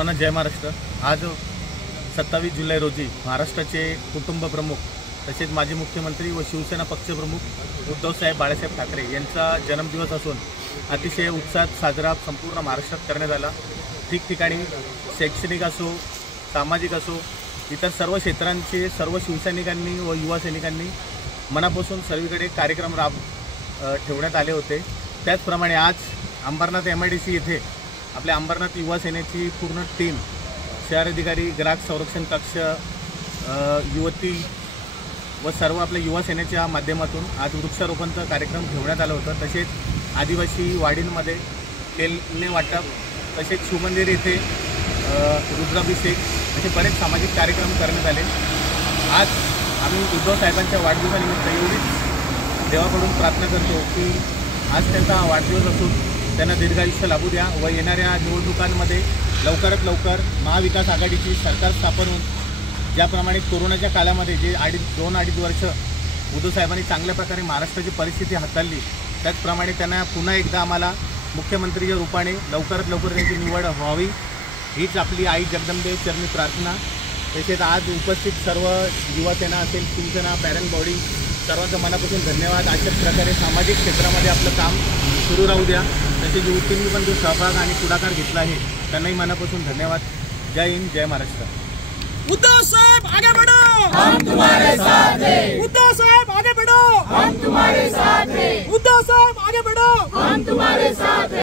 सर्वांना जय महाराष्ट्र। आज 27 जुलै रोजी महाराष्ट्राचे कुटुंब प्रमुख तसेच माजी मुख्यमंत्री व शिवसेना पक्षप्रमुख उद्धवसाहेब बाळासाहेब ठाकरे यांचा जन्मदिवस असून अतिशय उत्साहात साजरा संपूर्ण महाराष्ट्रात करण्यात आला। ठिकठिकाणी शैक्षणिक असो, सामाजिक असो, इतर सर्व क्षेत्रांचे सर्व शिवसैनिकांनी व युवा सैनिकांनी मनापासून सर्वीकडे कार्यक्रम ठेवण्यात आले होते। त्याचप्रमाणे आज अंबरनाथ MIDC येथे आपल्या अंबरनाथ युवा सेनेची पूर्ण टीम, शहर अधिकारी, ग्राहक संरक्षण कक्ष, युवती व सर्व आपल्या युवा सेनेच्या माध्यमातून आज वृक्षारोपणचा कार्यक्रम ठेवण्यात आला होता। तसेच आदिवासी वाडींमध्ये तेलने वाटप, तसेच शिवमंदिर येथे रुद्राभिषेक असे बरेच सामाजिक कार्यक्रम करण्यात आले। आज आम्ही उद्धव साहेबांच्या वाढदिवसानिमित्त एवढीच देवाकडून प्रार्थना करतो की आज त्यांचा वाढदिवस असून त्यांना दीर्घायुष्य लाभू द्या व येणाऱ्या निवडणुकांमध्ये लवकरात लवकर महाविकास आघाडीची सरकार स्थापन होऊन ज्याप्रमाणे कोरोनाच्या काळामध्ये जे 2-2.5 वर्ष उद्धव साहेबांनी चांगल्या प्रकारे महाराष्ट्राची परिस्थिती हाताळली, त्याचप्रमाणे त्यांना पुन्हा एकदा आम्हाला मुख्यमंत्रीच्या रूपाने लवकरात लवकर त्यांची निवड व्हावी हीच आपली आई जगदंबे चरणी प्रार्थना। तसेच आज उपस्थित सर्व युवासेना असेल, शिवसेना, पॅरेंट बॉडी सर्वांचं मनापासून धन्यवाद। अशाच प्रकारे सामाजिक क्षेत्रामध्ये आपलं काम सुरू राहू द्या। तसेच युवतींनी पण जो सहभाग आणि पुढाकार घेतला आहे त्यांनाही मनापासून धन्यवाद। जय हिंद, जय महाराष्ट्र। उद्धव साहेब आगे बढ़ो, हम तुम्हारे साथ हैं। उद्धव साहेब आगे बढ़ो, हम तुम्हारे साथ हैं। उद्धव साहेब आगे बढ़ो, हम तुम्हारे साथ हैं।